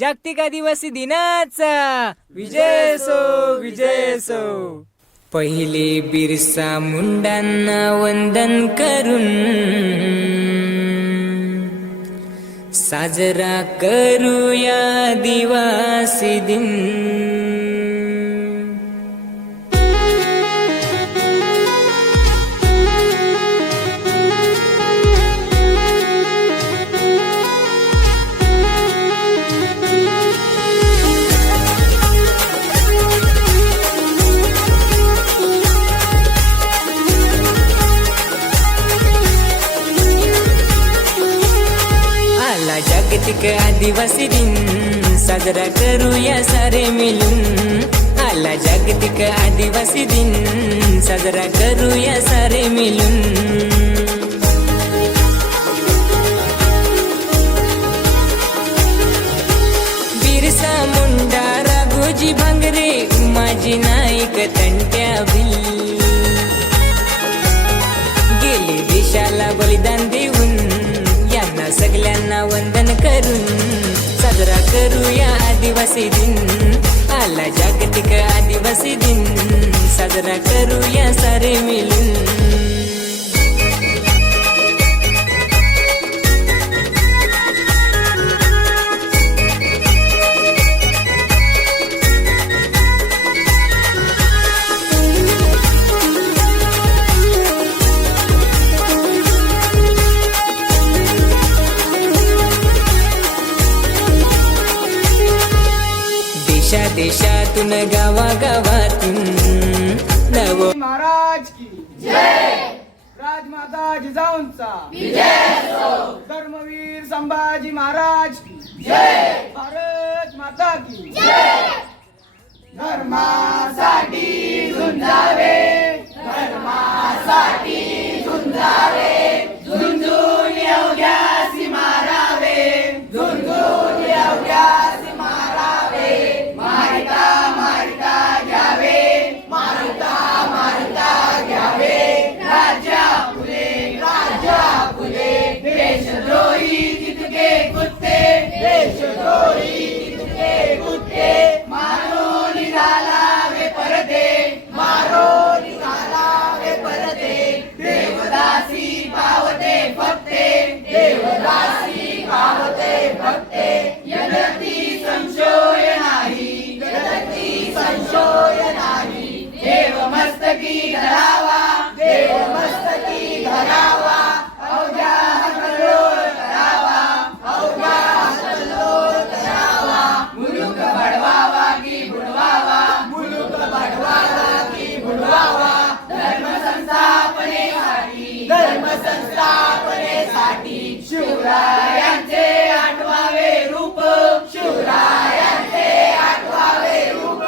जागतिक आदिवासी दिनाचा विजय असो, विजय असो. पहिले बिरसा मुंडांना वंदन करून साजरा करूया आदिवासी दिन. जागतिक आदिवासी दिन साजरा करूया सारे मिळून. आला जागतिक आदिवासी दिन साजरा करूया सारे मिळून. बिरसा मुंडा, राघोजी भांगरे, उमाजी नाईक, तंट्या भिल गेले देशाला बलिदान देऊन. यांना सगळ्यांना वंदन करून साजरा करूया आदिवासी दिन. आला जागतिक आदिवासी दिन साजरा करूया सारे मिळून. देशातून गावागावातून नव महाराज की जय. राजमाता जिजाऊंचा विजय असो. धर्मवीर संभाजी महाराज की जय. भारत माता की जय. धर्मासाठी झुंजावे, धर्मासाठी झुंजावे, झुंजून येऊद्यासी मारावे, झुंजून येऊद्यासी मारावे. मारिता मारिता घ्यावे, मारिता मारिता घ्यावे. राजा फुले, राजा फुले, देशद्रोही तितके कुत्ते, देशद्रोही तितके कुत्ते. मारो निघालावे परते, मारो निघालावे परते. देवदासी पावते फक्ते, देवदासी पावते फक्ते. यदती संशय नाही, यदती संशय नाही. देव मस्तकी धरावा, देव मस्तकी धरावा. अवघ्या कल्लोळ करावा, अवघ्या कल्लोळ करावा. मुलुक बडवावा की बुडवावा, मुलुक बडवावा की बुडवावा. धर्म संस्थापनेसाठी, धर्म संस्थापनेसाठी शिवरायांचे आठवावे रूप, शिवरायांचे आठवावे रूप.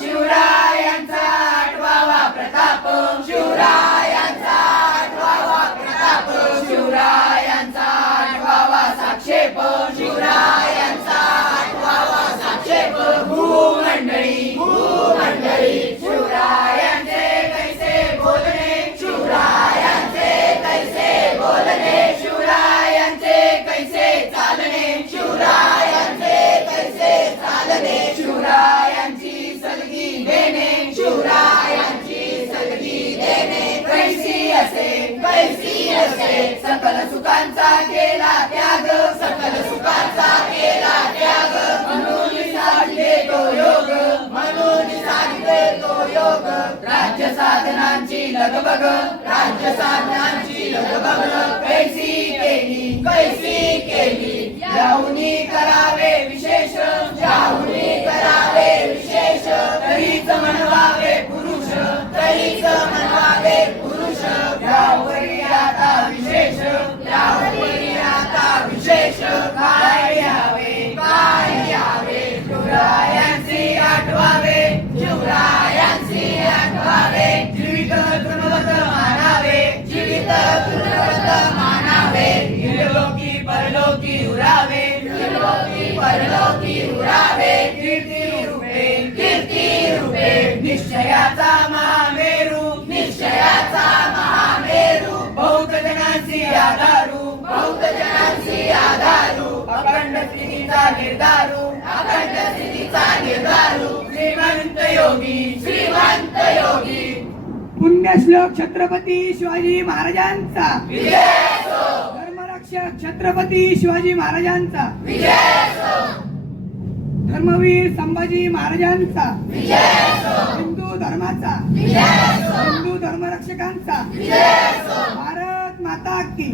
शिवरायांचा आठवावा प्रताप, शिवरायांचा आठवावा प्रताप. शिवरायांचा आठवावा साक्षेप, शिवरायांचा आठवावा साक्षेप. भूमंडळी, भूमंडळी, शिवरायांचे कैसे बोलणे, शिवरायांचे कैसे बोलणे. शिवरायांचे कैसे चालणे, शिवरायांचे कैसे चालणे. शिवरायांची सलगी देणे, शिवरायांची सलगी देणे. कैसी असे, कैसी असे. सकल सुखांचा केला त्याग, सकल सुखांचा केला त्याग. म्हणून साधले तो योग, म्हणून साधले तो योग. राज्य साधनांची लगबग, राज्य साधनांची लगबग. कैसी केली, कैसी केली. याहुनी करावे विशेष, याहुनी करावे विशेष. तरीच म्हणवावे पुरुष, तरीच म्हणवावे पुरुष. यावरी आता विशेष, यावरी आता विशेष. काय घ्यावे, काय घ्यावे. शिवरायांची आठवावे, शिवरायांची आठवावे. जीवित तृणवत मानावे, जीवित तृणवत मानावे. इहलोकी परलोकी उरावे, इहलोकी परलोकी उरावे. कीर्ती रूपे, कीर्ती रूपे. निश्चयाचा महामेरू, निश्चयाचा महामेरू. बहुत जनांची आधारू, बहुत जनांची आधारू. अखंड स्थितीचा निर्धारू, पुण्यश्लोक छत्रपती शिवाजी महाराजांचा, धर्मरक्षक छत्रपती शिवाजी महाराजांचा, धर्मवीर संभाजी महाराजांचा, हिंदू धर्माचा, हिंदू धर्मरक्षकांचा, भारत माता की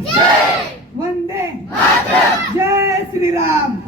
वंदे, जय श्रीराम.